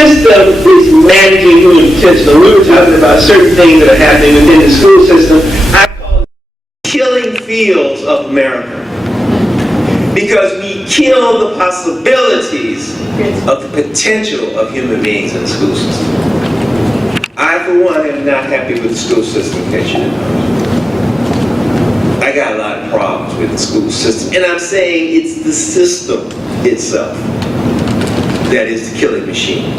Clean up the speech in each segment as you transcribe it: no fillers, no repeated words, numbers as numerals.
system is managing human potential. We were talking about certain things that are happening within the school system. I call it killing fields of America. Because we kill the possibilities of the potential of human beings in the school system. I, for one, am not happy with the school system, in case you didn't know. I got a lot of problems with the school system. And I'm saying it's the system itself that is the killing machine.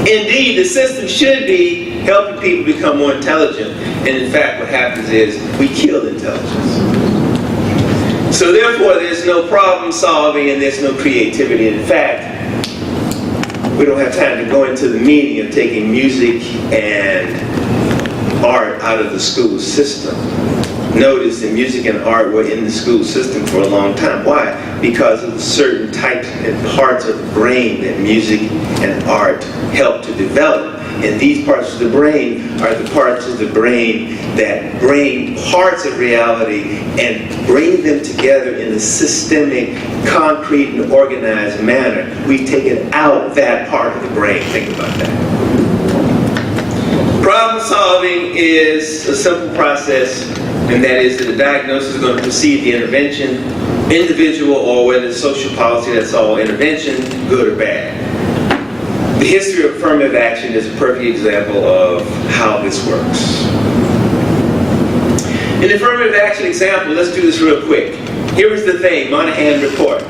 Indeed, the system should be helping people become more intelligent. And in fact, what happens is we kill intelligence. So therefore, there's no problem solving and there's no creativity. In fact, we don't have time to go into the meaning of taking music and art out of the school system. Notice that music and art were in the school system for a long time. Why? Because of the certain types and parts of the brain that music and art help to develop. And these parts of the brain are the parts of the brain that bring parts of reality and bring them together in a systemic, concrete, and organized manner. We've taken out that part of the brain. Think about that. Problem solving is a simple process, and that is that the diagnosis is going to precede the intervention, individual or whether it's social policy, that's all intervention, good or bad. The history of affirmative action is a perfect example of how this works. In the affirmative action example, let's do this real quick. Here was the thing, Moynihan report,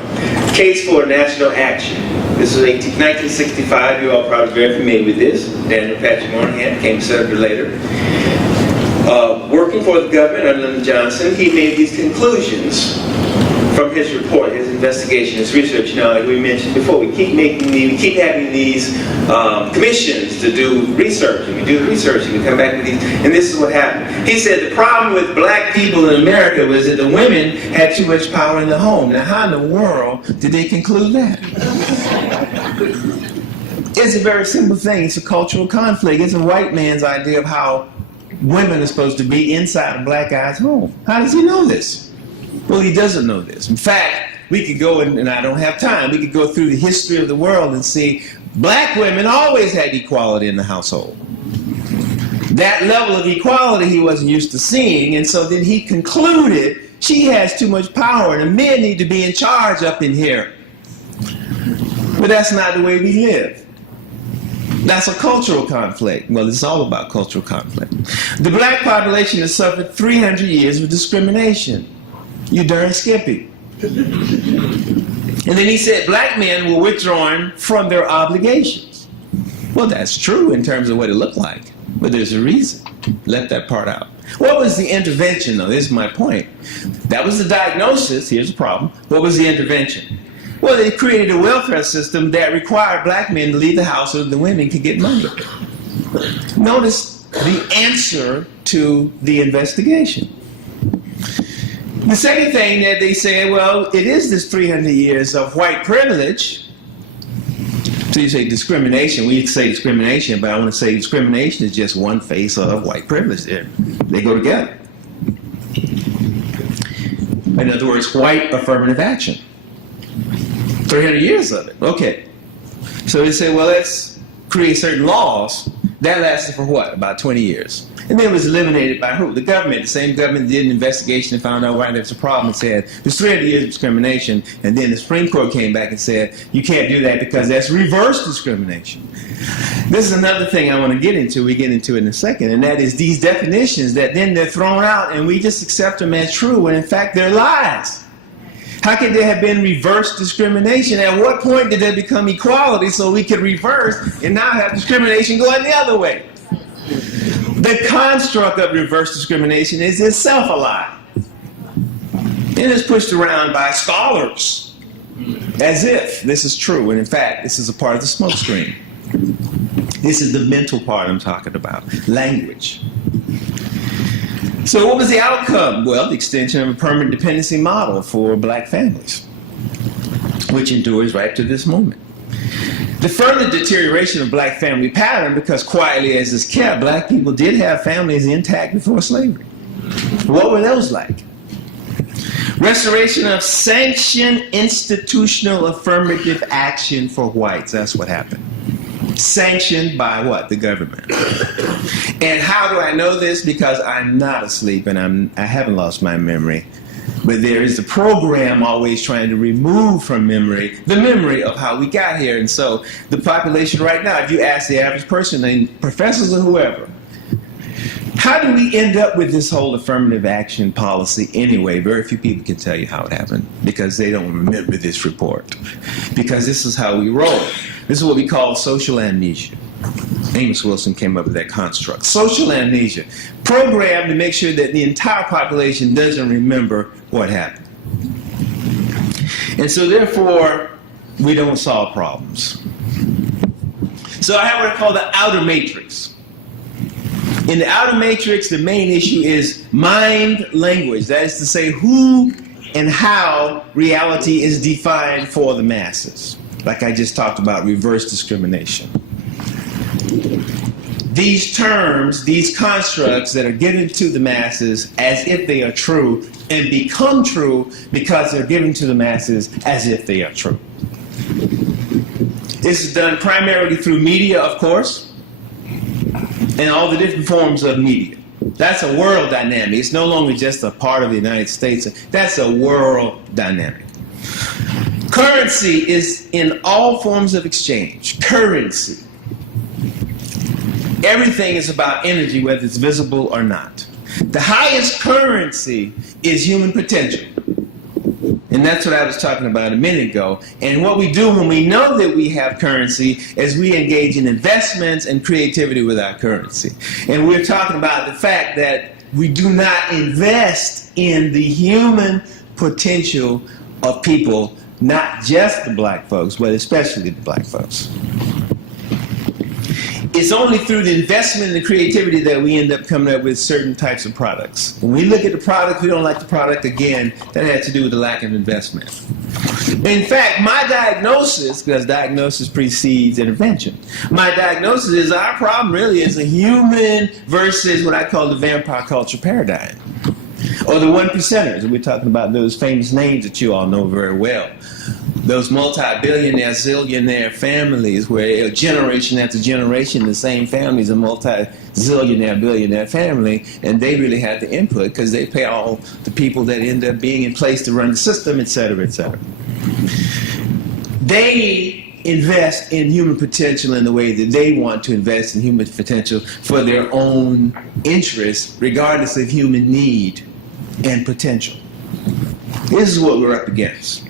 case for national action. This was 1965, you're all probably very familiar with this. Daniel Patrick Moynihan became senator later. Working for the government under Lyndon Johnson, he made these conclusions from his report, his investigation, his research. Now, like we mentioned before, we keep having these commissions to do research, and we do the research, and we come back to these, and this is what happened. He said the problem with black people in America was that the women had too much power in the home. Now, how in the world did they conclude that? It's a very simple thing. It's a cultural conflict. It's a white man's idea of how women are supposed to be inside a black guy's home. How does he know this? Well, he doesn't know this. In fact, we could go, and I don't have time, we could go through the history of the world and see black women always had equality in the household. That level of equality he wasn't used to seeing, and so then he concluded she has too much power and the men need to be in charge up in here. But that's not the way we live. That's a cultural conflict. Well, it's all about cultural conflict. The black population has suffered 300 years of discrimination. You darn skippy. And then he said black men were withdrawing from their obligations. Well, that's true in terms of what it looked like, but there's a reason. Left that part out. What was the intervention, though? This is my point. That was the diagnosis. Here's the problem. What was the intervention? Well, they created a welfare system that required black men to leave the house so the women could get money. Notice the answer to the investigation. The second thing that they said, well, it is this 300 years of white privilege. So you say discrimination. We say discrimination, but I want to say discrimination is just one face of white privilege there. They go together. In other words, white affirmative action. 300 years of it. Okay. So they say, well, let's create certain laws. That lasted for what? About 20 years. And then it was eliminated by who? The government. The same government did an investigation and found out why there's a problem and said, there's 300 years of discrimination. And then the Supreme Court came back and said, you can't do that because that's reverse discrimination. This is another thing I want to get into. We get into it in a second. And that is these definitions that then they're thrown out and we just accept them as true when in fact they're lies. How could there have been reverse discrimination? At what point did there become equality so we could reverse and now have discrimination going the other way? The construct of reverse discrimination is itself a lie. It is pushed around by scholars as if this is true, when in fact this is a part of the smokescreen. This is the mental part I'm talking about, language. So what was the outcome? Well, the extension of a permanent dependency model for black families, which endures right to this moment. The further deterioration of black family pattern, because quietly as it's kept, black people did have families intact before slavery. What were those like? Restoration of sanctioned institutional affirmative action for whites. That's what happened. sanctioned by what? The government. And how do I know this? Because I'm not asleep and I haven't lost my memory. But there is a program always trying to remove from memory the memory of how we got here. And so the population right now, if you ask the average person, and professors or whoever, how do we end up with this whole affirmative action policy anyway? Very few people can tell you how it happened because they don't remember this report. Because this is how we roll. This is what we call social amnesia. Amos Wilson came up with that construct. Social amnesia. Programmed to make sure that the entire population doesn't remember what happened. And so therefore, we don't solve problems. So I have what I call the outer matrix. In the outer matrix, the main issue is mind language. That is to say, who and how reality is defined for the masses. Like I just talked about, reverse discrimination. These terms, these constructs that are given to the masses as if they are true and become true because they're given to the masses as if they are true. This is done primarily through media, of course, and all the different forms of media. That's a world dynamic. It's no longer just a part of the United States. That's a world dynamic. Currency is in all forms of exchange. Currency. Everything is about energy, whether it's visible or not. The highest currency is human potential. And that's what I was talking about a minute ago. And what we do when we know that we have currency is we engage in investments and creativity with our currency. And we're talking about the fact that we do not invest in the human potential of people, not just the black folks, but especially the black folks. It's only through the investment and the creativity that we end up coming up with certain types of products. When we look at the product, we don't like the product, again, that has to do with the lack of investment. In fact, my diagnosis, because diagnosis precedes intervention, my diagnosis is our problem really is a human versus what I call the vampire culture paradigm. Or the one percenters, and we're talking about those famous names that you all know very well. Those multi-billionaire, zillionaire families where generation after generation, the same family is a multi-zillionaire, billionaire family, and they really have the input because they pay all the people that end up being in place to run the system, et cetera, et cetera. They invest in human potential in the way that they want to invest in human potential for their own interests, regardless of human need and potential. This is what we're up against.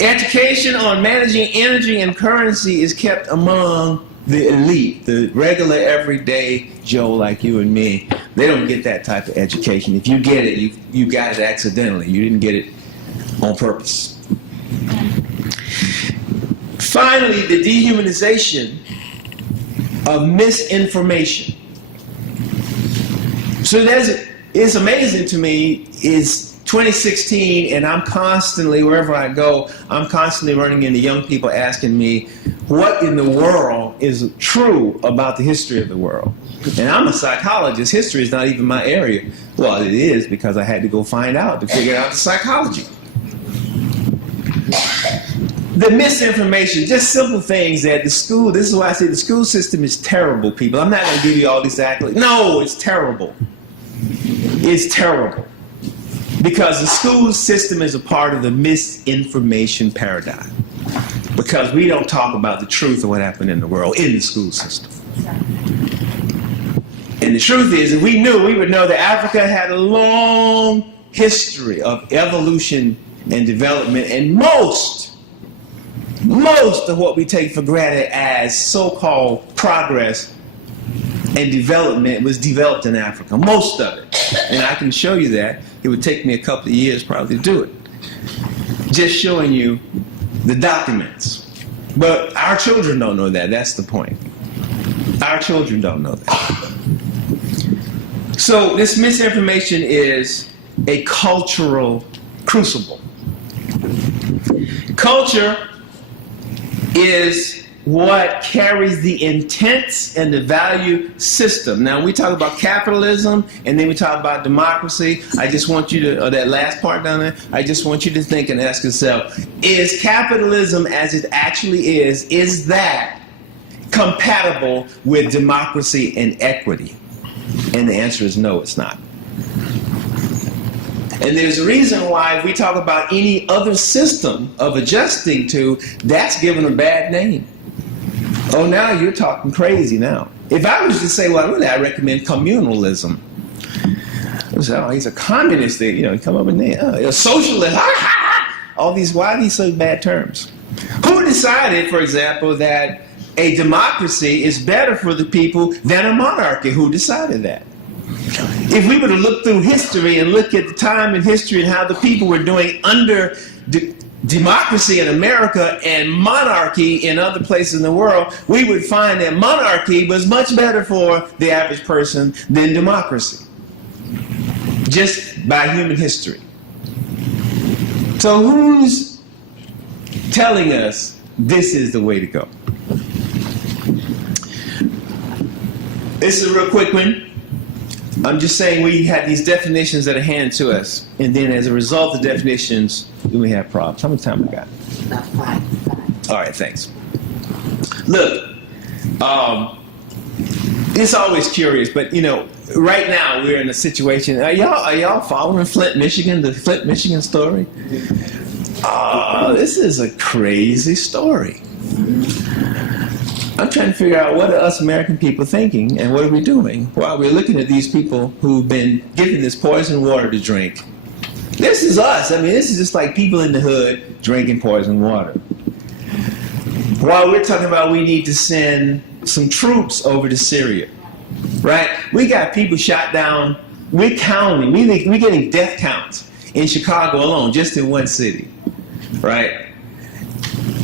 Education on managing energy and currency is kept among the elite, the regular, everyday Joe like you and me. They don't get that type of education. If you get it, you got it accidentally. You didn't get it on purpose. Finally, the dehumanization of misinformation. So it's amazing to me is 2016, and I'm constantly, wherever I go, I'm constantly running into young people asking me, what in the world is true about the history of the world? And I'm a psychologist. History is not even my area. Well, it is because I had to go find out to figure out the psychology. The misinformation, just simple things that the school, this is why I say the school system is terrible, people. I'm not going to give you all these accolades. No, it's terrible. It's terrible. Because the school system is a part of the misinformation paradigm. Because we don't talk about the truth of what happened in the world in the school system. And the truth is, if we knew, we would know that Africa had a long history of evolution and development, and most of what we take for granted as so-called progress and development was developed in Africa. Most of it. And I can show you that. It would take me a couple of years probably to do it. Just showing you the documents. But our children don't know that. That's the point. Our children don't know that. So this misinformation is a cultural crucible. Culture is what carries the intents and the value system. Now, we talk about capitalism, and then we talk about democracy. I just want you to, or that last part down there, I just want you to think and ask yourself, is capitalism as it actually is that compatible with democracy and equity? And the answer is no, it's not. And there's a reason why if we talk about any other system of adjusting to, that's given a bad name. Oh, now you're talking crazy now. If I was to say, well, really, I recommend communalism. Say, oh, he's a communist. You know, come up with that. Oh, a socialist. All these, why are these so bad terms? Who decided, for example, that a democracy is better for the people than a monarchy? Who decided that? If we were to look through history and look at the time in history and how the people were doing under democracy in America and monarchy in other places in the world, we would find that monarchy was much better for the average person than democracy, just by human history. So who's telling us this is the way to go? This is a real quick one. I'm just saying we have these definitions that are handed to us, and then as a result of the definitions, we have problems. How much time we got? About 5. All right, thanks. Look, it's always curious, but you know, right now we're in a situation. Are y'all following Flint, Michigan? The Flint, Michigan story? This is a crazy story. I'm trying to figure out what are us American people thinking and what are we doing while we're looking at these people who've been given this poison water to drink. This is us. I mean, this is just like people in the hood drinking poison water. While we're talking about we need to send some troops over to Syria, right? We got people shot down. We're counting. We're getting death counts in Chicago alone, just in one city, right?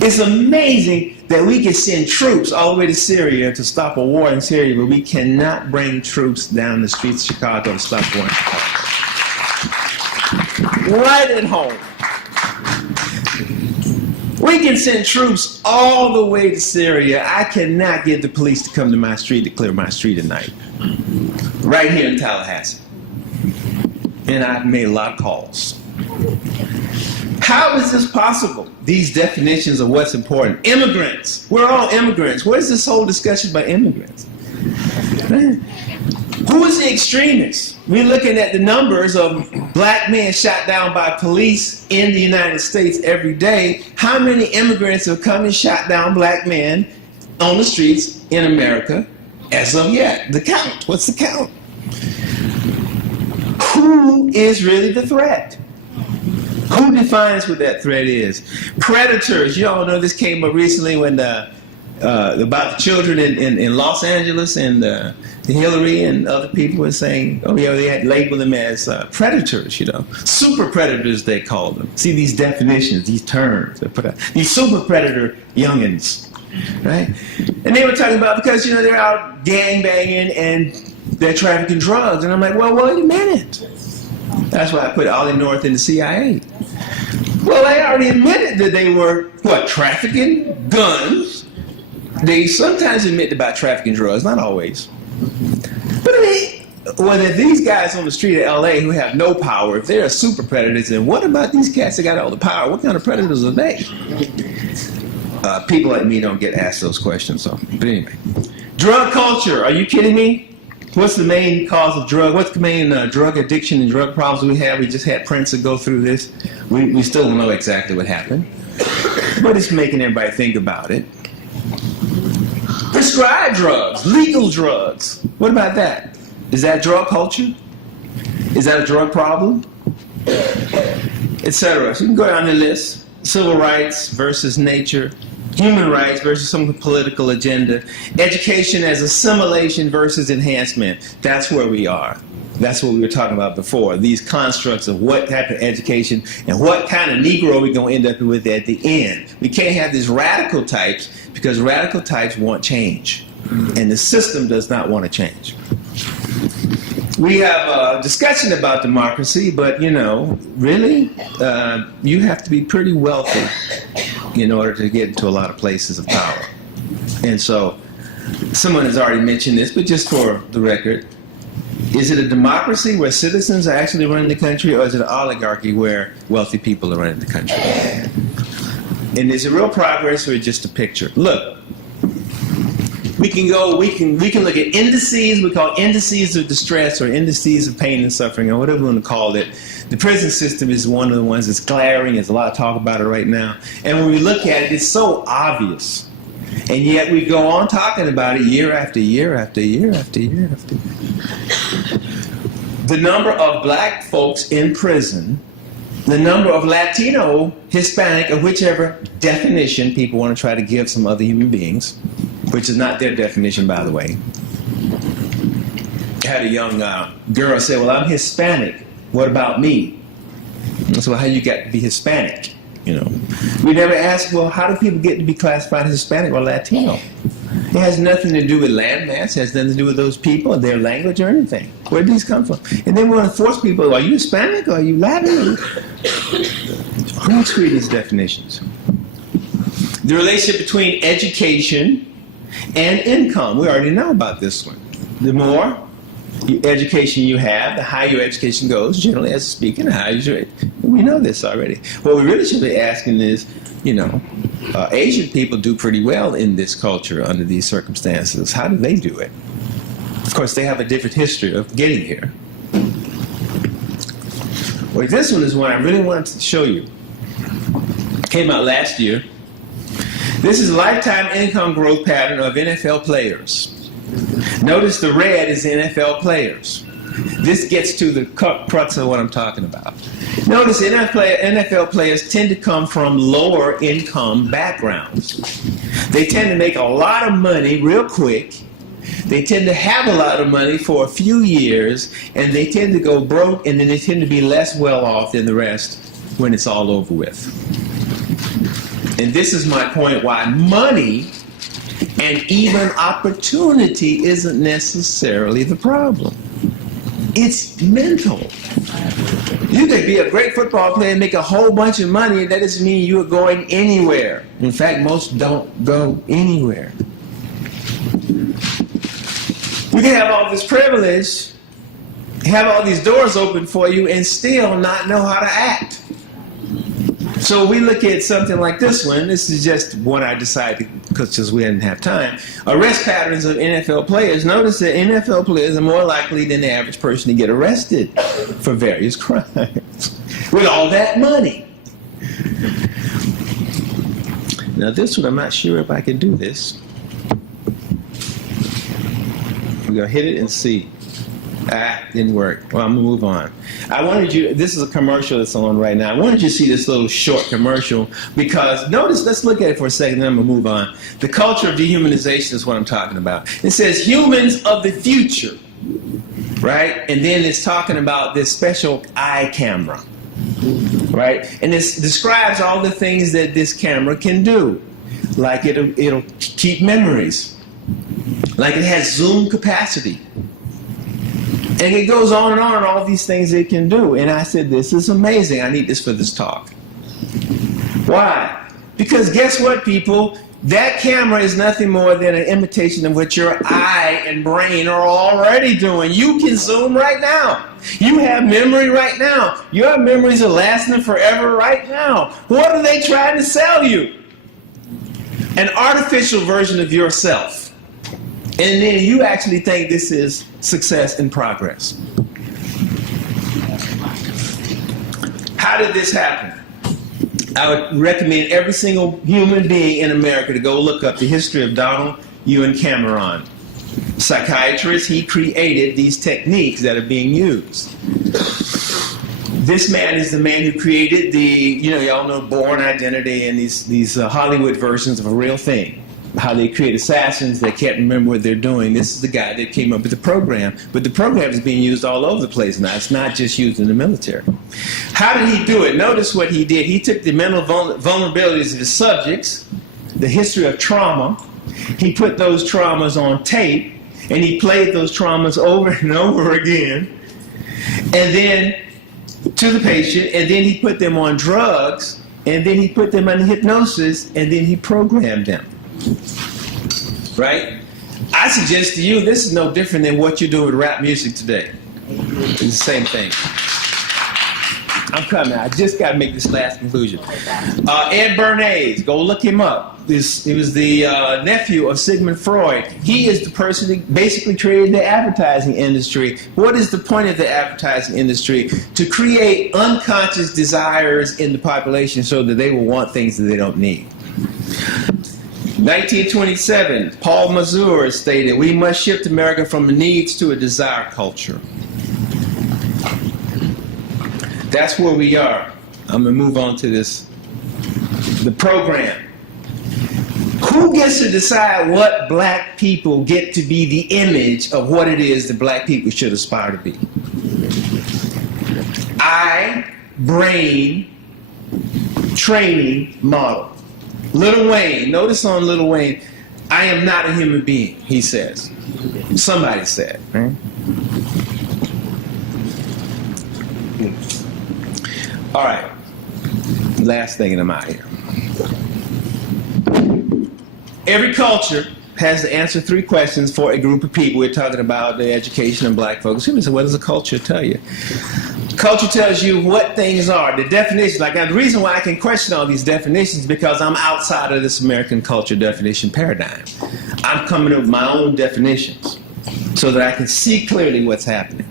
It's amazing that we can send troops all the way to Syria to stop a war in Syria, but we cannot bring troops down the streets of Chicago to stop a war in Chicago. Right at home. We can send troops all the way to Syria. I cannot get the police to come to my street to clear my street at night. Right here in Tallahassee. And I've made a lot of calls. How is this possible? These definitions of what's important. Immigrants. We're all immigrants. Where's this whole discussion about immigrants? Who is the extremist? We're looking at the numbers of black men shot down by police in the United States every day. How many immigrants have come and shot down black men on the streets in America as of yet? The count. What's the count? Who is really the threat? Who defines what that threat is? Predators. You all know this came up recently when about the children in Los Angeles, and Hillary and other people were saying, oh yeah, they had labeled them as predators, you know. Super predators, they called them. See these definitions, these terms. They put out, these super predator youngins, right? And they were talking about, because, you know, they're out gangbanging and they're trafficking drugs. And I'm like, well, wait a minute. That's why I put Ollie North in the CIA. Well, they already admitted that they were, what, trafficking guns. They sometimes admit about trafficking drugs, not always. But I mean, whether these guys on the street of LA who have no power, if they're super predators, then what about these cats that got all the power? What kind of predators are they? People like me don't get asked those questions, so. But anyway. Drug culture, are you kidding me? What's the main cause of what's the main drug addiction and drug problems we have? We just had Prince to go through this. We still don't know exactly what happened. But it's making everybody think about it. Prescribed drugs, legal drugs. What about that? Is that drug culture? Is that a drug problem? Etc. So you can go down the list. Civil rights versus nature. Human rights versus some political agenda. Education as assimilation versus enhancement. That's where we are. That's what we were talking about before. These constructs of what type of education and what kind of Negro we're going to end up with at the end. We can't have these radical types because radical types want change. And the system does not want to change. We have a discussion about democracy, but, you know, really, you have to be pretty wealthy in order to get into a lot of places of power. And so, someone has already mentioned this, but just for the record, is it a democracy where citizens are actually running the country, or is it an oligarchy where wealthy people are running the country? And is it real progress or just a picture? Look, We can look at indices. We call indices of distress or indices of pain and suffering or whatever we want to call it. The prison system is one of the ones that's glaring. There's a lot of talk about it right now. And when we look at it, it's so obvious. And yet we go on talking about it year after year after year after year after year. The number of black folks in prison, the number of Latino, Hispanic, or whichever definition people want to try to give some other human beings, which is not their definition, by the way. I had a young girl say, well, I'm Hispanic. What about me? So how you got to be Hispanic? You know, we never ask, well, how do people get to be classified as Hispanic or Latino? It has nothing to do with landmass. It has nothing to do with those people, their language, or anything. Where do these come from? And then we want to force people, are you Hispanic? Or are you Latin? Who created these definitions? The relationship between education and income. We already know about this one. The more education you have, the higher your education goes, generally as speaking, the higher your, we know this already. What we really should be asking is, you know, Asian people do pretty well in this culture under these circumstances. How do they do it? Of course, they have a different history of getting here. Well, this one is one I really wanted to show you. It came out last year. This is a lifetime income growth pattern of NFL players. Notice the red is NFL players. This gets to the crux of what I'm talking about. Notice NFL players tend to come from lower income backgrounds. They tend to make a lot of money real quick. They tend to have a lot of money for a few years, and they tend to go broke, and then they tend to be less well off than the rest when it's all over with. And this is my point why money and even opportunity isn't necessarily the problem. It's mental. You could be a great football player and make a whole bunch of money, and that doesn't mean you're going anywhere. In fact, most don't go anywhere. You can have all this privilege, have all these doors open for you, and still not know how to act. So we look at something like this one. This is just one I decided because we didn't have time. Arrest patterns of NFL players. Notice that NFL players are more likely than the average person to get arrested for various crimes with all that money. Now this one, I'm not sure if I can do this. We're going to hit it and see. Didn't work. Well, I'm going to move on. I wanted you, this is a commercial that's on right now. I wanted you to see this little short commercial because, notice, let's look at it for a second, then I'm going to move on. The culture of dehumanization is what I'm talking about. It says humans of the future, right? And then it's talking about this special eye camera, right? And this describes all the things that this camera can do. Like it'll keep memories. Like it has zoom capacity. And it goes on and on, all these things it can do. And I said, this is amazing. I need this for this talk. Why? Because guess what, people? That camera is nothing more than an imitation of what your eye and brain are already doing. You can zoom right now. You have memory right now. Your memories are lasting forever right now. What are they trying to sell you? An artificial version of yourself. And then you actually think this is success and progress. How did this happen? I would recommend every single human being in America to go look up the history of Donald Ewan Cameron. Psychiatrist, he created these techniques that are being used. This man is the man who created the, y'all know Bourne Identity and these Hollywood versions of a real thing. How they create assassins that can't remember what they're doing. This is the guy that came up with the program. But the program is being used all over the place now. It's not just used in the military. How did he do it? Notice what he did. He took the mental vulnerabilities of his subjects, the history of trauma. He put those traumas on tape, and he played those traumas over and over again. And then to the patient, and then he put them on drugs, and then he put them under hypnosis, and then he programmed them. Right? I suggest to you, this is no different than what you do with rap music today. It's the same thing. I'm coming. I just got to make this last conclusion. Ed Bernays, go look him up. He was the nephew of Sigmund Freud. He is the person that basically created the advertising industry. What is the point of the advertising industry? To create unconscious desires in the population so that they will want things that they don't need. 1927, Paul Mazur stated, we must shift America from a needs to a desire culture. That's where we are. I'm going to move on to this. The program. Who gets to decide what black people get to be the image of what it is that black people should aspire to be? Eye, brain, training, model. Lil Wayne, notice on Lil Wayne, I am not a human being, he says. Somebody said, right? All right, last thing and I'm out here. Every culture has to answer 3 questions for a group of people. We're talking about the education of black folks. So what does a culture tell you? Culture tells you what things are, the definitions. Like the reason why I can question all these definitions is because I'm outside of this American culture definition paradigm. I'm coming up with my own definitions so that I can see clearly what's happening.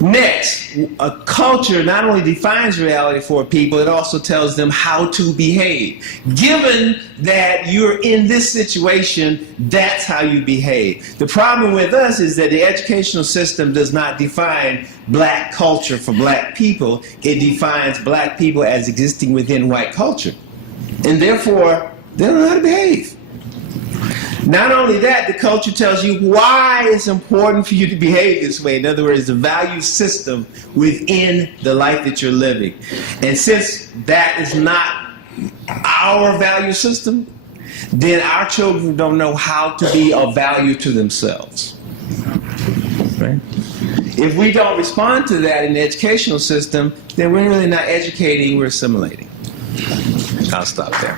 Next, a culture not only defines reality for people, it also tells them how to behave. Given that you're in this situation, that's how you behave. The problem with us is that the educational system does not define black culture for black people. It defines black people as existing within white culture. And therefore, they don't know how to behave. Not only that, the culture tells you why it's important for you to behave this way. In other words, the value system within the life that you're living. And since that is not our value system, then our children don't know how to be of value to themselves. Right? If we don't respond to that in the educational system, then we're really not educating, we're assimilating. I'll stop there.